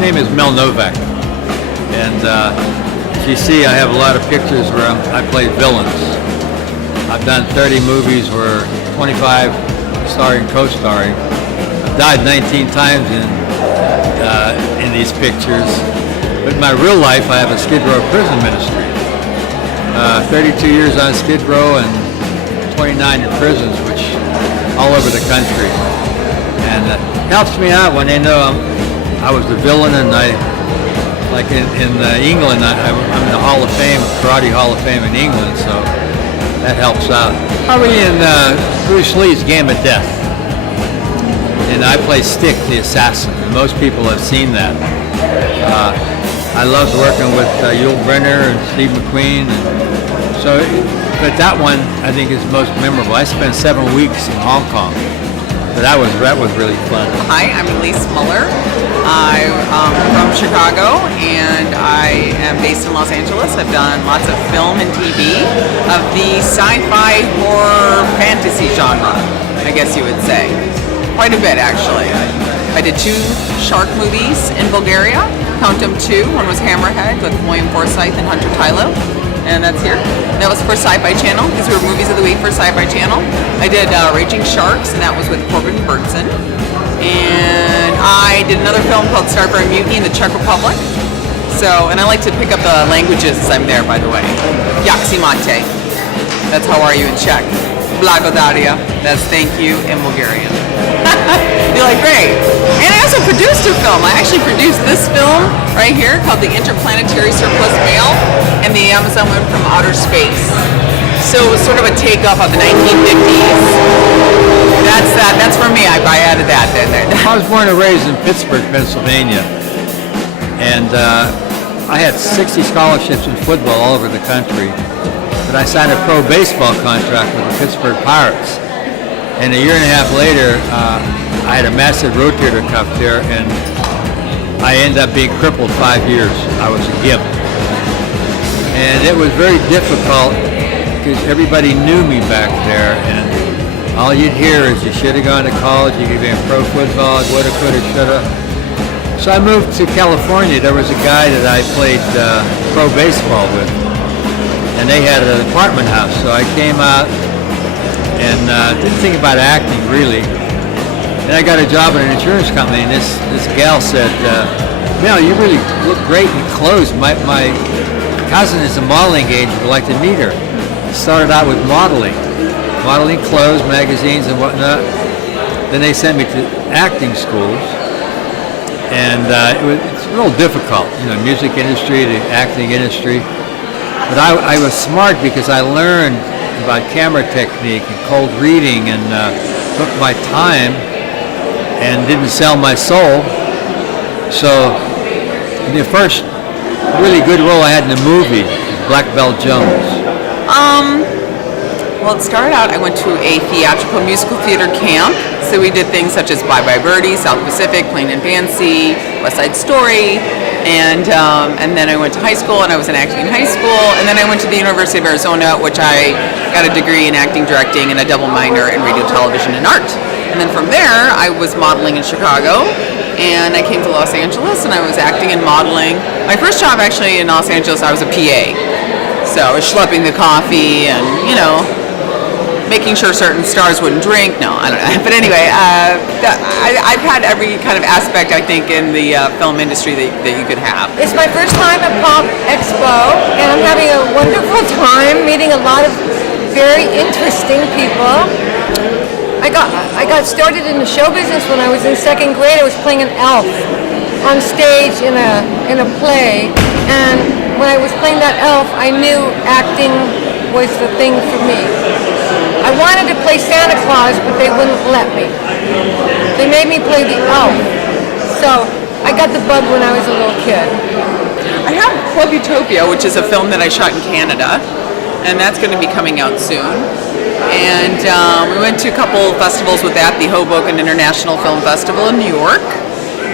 name is Mel Novak, and as you see, I have a lot of pictures where I play villains. I've done 30 movies where 25 starring, co-starring. I've died 19 times in these pictures. But in my real life, I have a Skid Row prison ministry. 32 years on Skid Row and 29 in prisons, which all over the country. And it helps me out when they know I was the villain, and like in England, I'm in the Hall of Fame, Karate Hall of Fame in England, so that helps out. Probably in Bruce Lee's Game of Death. And I play Stick, the assassin, and most people have seen that. I loved working with Yul Brynner and Steve McQueen. But that one I think is most memorable. I spent 7 weeks in Hong Kong. But that was really fun. Hi, I'm Elise Muller. I'm from Chicago, and I am based in Los Angeles. I've done lots of film and TV of the sci-fi horror fantasy genre, I guess you would say. Quite a bit, actually. I did 2 shark movies in Bulgaria. Count them 2. One was Hammerhead with William Forsythe and Hunter Tylo. And that's here. That was for Sci-Fi Channel, because we were Movies of the Week for Sci-Fi Channel. I did Raging Sharks, and that was with Corbin Bernsen. And I did another film called Starfire Mutiny in the Czech Republic. So, and I like to pick up the languages as I'm there, by the way. Yaksimate. That's how are you in Czech. Blagodaria. That's thank you in Bulgarian. You're like, great. And I also produced a film. I actually produced this film right here called The Interplanetary Surplus Mail and the Amazon Went from Outer Space. So it was sort of a takeoff of the 1950s. That's for me. I added that. I was born and raised in Pittsburgh, Pennsylvania. And I had 60 scholarships in football all over the country. But I signed a pro baseball contract with the Pittsburgh Pirates. And a year and a half later, I had a massive rotator cuff tear, and I ended up being crippled 5 years. I was a gimp. And it was very difficult because everybody knew me back there, and all you'd hear is you should have gone to college, you could be in pro football, woulda, coulda, shoulda. So I moved to California. There was a guy that I played pro baseball with, and they had an apartment house. So I came out and didn't think about acting really. And I got a job at an insurance company, and this gal said, Mel, you really look great in clothes. My cousin is a modeling agent. Would like to meet her. Started out with modeling clothes, magazines, and whatnot. Then they sent me to acting schools, and it's real difficult, music industry, the acting industry. But I was smart because I learned about camera technique and cold reading, and took my time and didn't sell my soul. So the first really good role I had in a movie was Black Belt Jones. Well, it started out, I went to a theatrical musical theater camp. So we did things such as Bye Bye Birdie, South Pacific, Plain and Fancy, West Side Story, and then I went to high school, and I was in acting in high school, and then I went to the University of Arizona, which I got a degree in acting, directing, and a double minor in radio, television, and art. And then from there, I was modeling in Chicago, and I came to Los Angeles, and I was acting and modeling. My first job actually in Los Angeles, I was a PA. So I was schlepping the coffee and, making sure certain stars wouldn't drink. No, I don't know. But anyway, I've had every kind of aspect, I think, in the film industry that you could have. It's my first time at Pop Expo, and I'm having a wonderful time meeting a lot of very interesting people. I got started in the show business when I was in 2nd grade. I was playing an elf on stage in a play, and when I was playing that elf, I knew acting was the thing for me. I wanted to play Santa Claus, but they wouldn't let me. They made me play the elf. So I got the bug when I was a little kid. I have Club Utopia, which is a film that I shot in Canada, and that's going to be coming out soon. And we went to a couple festivals with that, the Hoboken International Film Festival in New York.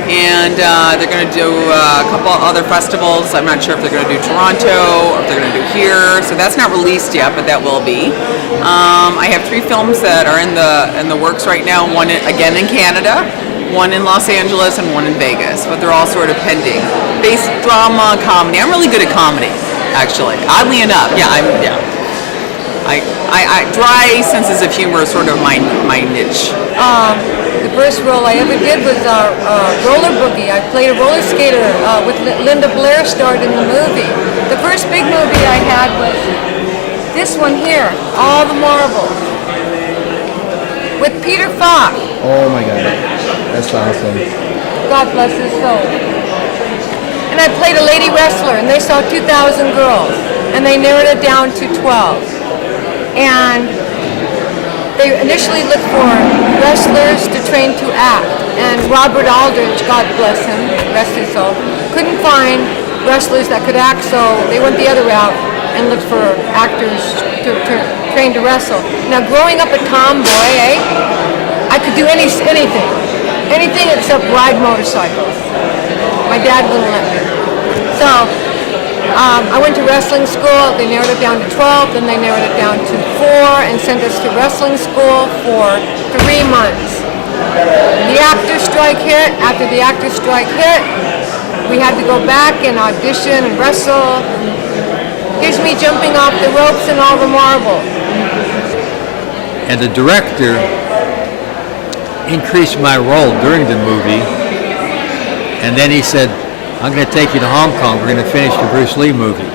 And they're going to do a couple other festivals. I'm not sure if they're going to do Toronto or if they're going to do here. So that's not released yet, but that will be. I have 3 films that are in the works right now. One again in Canada, one in Los Angeles and one in Vegas, but they're all sort of pending. Based drama, comedy. I'm really good at comedy, actually. Oddly enough, I dry senses of humor is sort of my niche. The first role I ever did was roller boogie. I played a roller skater with Linda Blair, starred in the movie. The first big movie I had was this one here, All the Marbles, with Peter Falk. Oh my God, that's awesome. God bless his soul. And I played a lady wrestler, and they saw 2,000 girls, and they narrowed it down to 12. And they initially looked for wrestlers to train to act. And Robert Aldrich, God bless him, rest his soul, couldn't find wrestlers that could act, so they went the other route and looked for actors to train to wrestle. Now, growing up a tomboy, I could do anything except ride motorcycles. My dad wouldn't let me. So I went to wrestling school. They narrowed it down to 12, then they narrowed it down to 4 and sent us to wrestling school for 3 months. The actor strike hit. After the actor strike hit, we had to go back and audition and wrestle. Here's me jumping off the ropes and all the marble. And the director increased my role during the movie, and then he said, I'm going to take you to Hong Kong. We're going to finish the Bruce Lee movie.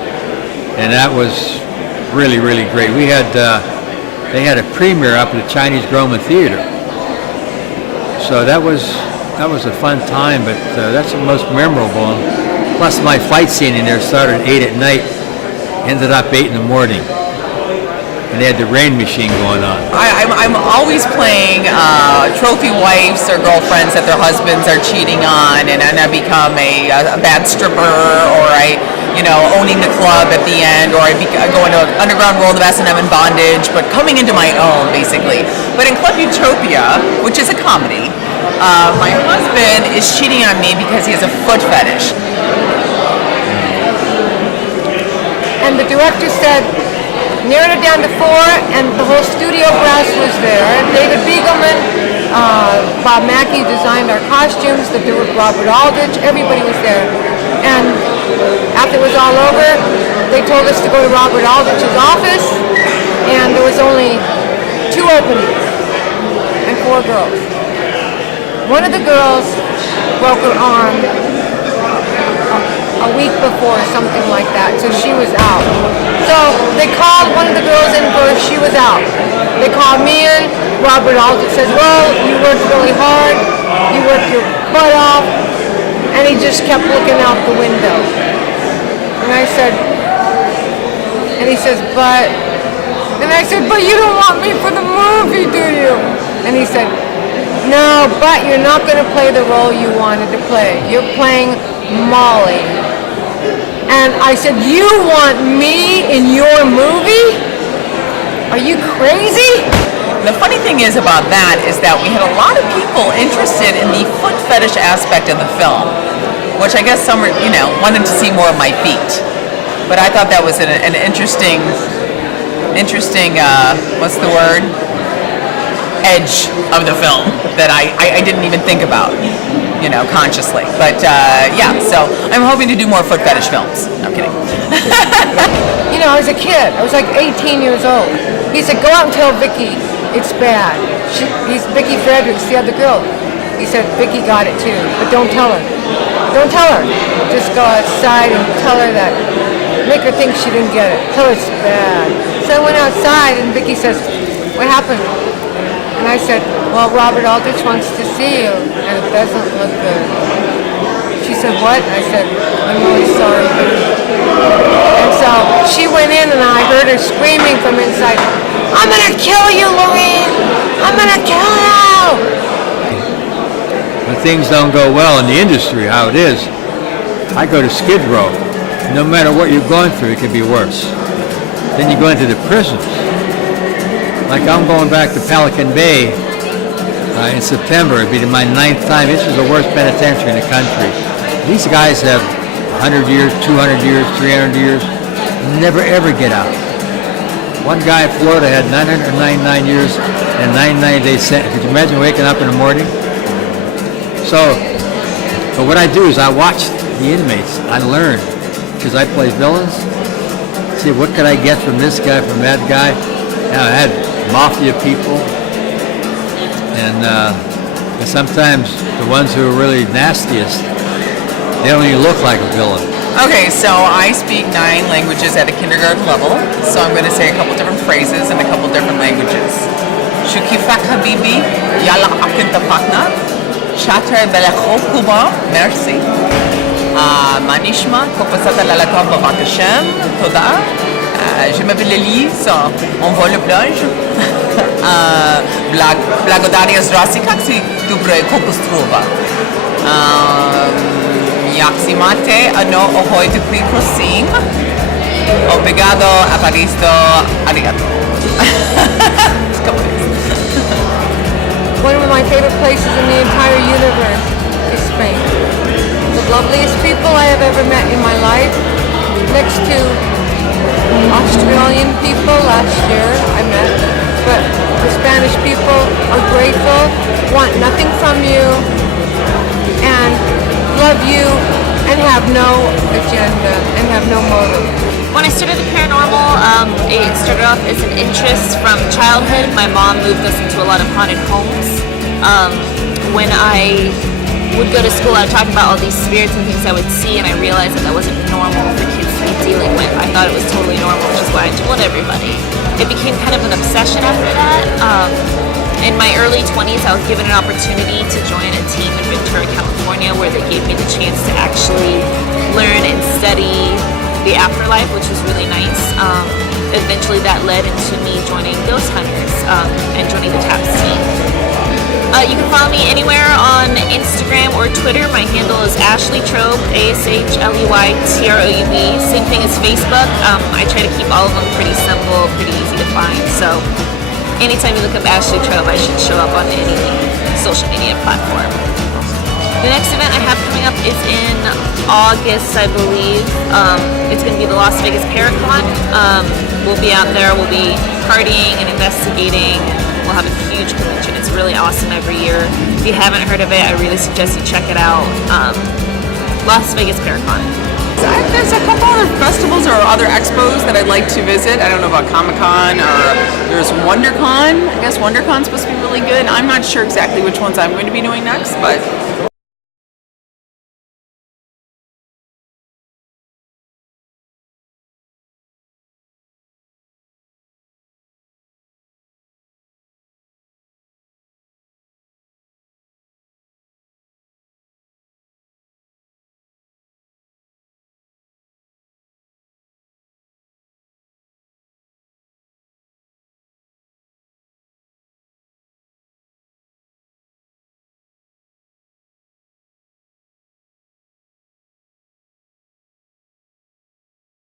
And that was really, really great. We had, they had a premiere up at the Chinese Roman Theater. So that was a fun time, but that's the most memorable. Plus my fight scene in there started at 8 at night, ended up 8 in the morning. And they had the rain machine going on. I'm always playing trophy wives or girlfriends that their husbands are cheating on, and I become a bad stripper, or owning the club at the end, or I go into an underground world of S&M and bondage, but coming into my own, basically. But in Club Utopia, which is a comedy, my husband is cheating on me because he has a foot fetish. And the director said, narrowed it down to 4, and the whole studio brass was there. David Beagleman, Bob Mackey designed our costumes, the dude Robert Aldrich, everybody was there. And after it was all over, they told us to go to Robert Aldrich's office, and there was only 2 openings and 4 girls. One of the girls broke her arm a week before, something like that, so she was out. So they called one of the girls in first, she was out. They called me in. Robert Aldrich says, well, you worked really hard, you worked your butt off, and he just kept looking out the window. And I said, and he says, but you don't want me for the movie, do you? And he said, no, but you're not going to play the role you wanted to play. You're playing Molly. And I said, you want me in your movie? Are you crazy? The funny thing is about that is that we had a lot of people interested in the foot fetish aspect of the film, which I guess some were, wanted to see more of my feet. But I thought that was an interesting, what's the word? Edge of the film that I didn't even think about. Consciously. But so I'm hoping to do more foot fetish films. No, I'm kidding. I was a kid. I was like 18 years old. He said, go out and tell Vicky it's bad. He's Vicky Fredericks, the other girl. He said, Vicky got it too, but don't tell her. Don't tell her. Just go outside and tell her that. Make her think she didn't get it. Tell her it's bad. So I went outside and Vicky says, what happened? And I said, well, Robert Aldrich wants to see you, and it doesn't look good. She said, what? I said, I'm really sorry, Vicky. And so she went in, and I heard her screaming from inside, I'm going to kill you, Lorraine! I'm going to kill you! When things don't go well in the industry, how it is, I go to Skid Row. No matter what you're going through, it can be worse. Then you go into the prisons. Like I'm going back to Pelican Bay in September. It'd be my 9th time. This is the worst penitentiary in the country. These guys have 100 years, 200 years, 300 years, never ever get out. One guy in Florida had 999 years and 99 days sentence. Could you imagine waking up in the morning? So, but what I do is I watch the inmates. I learn because I play villains. See, what could I get from this guy, from that guy? And I had mafia people, and sometimes the ones who are really nastiest, they don't even look like a villain. Okay, so I speak 9 languages at a kindergarten level, so I'm going to say a couple different phrases in a couple different languages. Shukifak habibi, yala akinta pakna, shatra belakho kuba, merci. Manishma, kopasata lalakov barak Hashem, toda. Je m'appelle Elise, on voit le plage. Blagodaria zdrasti, как si dobre kokostrova. Yaksimate ano ohoy to prosim. Obrigado, aparisto, arigato. One of my favorite places in the entire universe is Spain. The loveliest people I have ever met in my life, next to Australian people last year I met, but the Spanish people are grateful, want nothing from you, and love you, and have no agenda, and have no motive. When I started the paranormal, it started off as an interest from childhood. My mom moved us into a lot of haunted homes. When I would go to school, I would talk about all these spirits and things I would see, and I realized that wasn't normal for kids to be dealing with. I thought it was totally normal, which is why I told everybody. It became kind of an obsession after that. In my early 20s, I was given an opportunity to join a team in Ventura, California, where they gave me the chance to actually learn and study the afterlife, which was really nice. Eventually that led into me joining Ghost Hunters and joining the TAPS team. You can follow me anywhere on Instagram or Twitter. My handle is Ashley Trobe, ASHLEYTROUB. Same thing as Facebook. I try to keep all of them pretty simple, pretty easy to find. So anytime you look up Ashley Trobe, I should show up on any social media platform. The next event I have coming up is in August, I believe. It's going to be the Las Vegas Paracon. We'll be out there. We'll be partying and investigating. We'll have a huge convention. It's really awesome every year. If you haven't heard of it, I really suggest you check it out. Las Vegas Paracon. There's a couple other festivals or other expos that I'd like to visit. I don't know about Comic-Con, or there's WonderCon. I guess WonderCon's supposed to be really good. I'm not sure exactly which ones I'm going to be doing next, but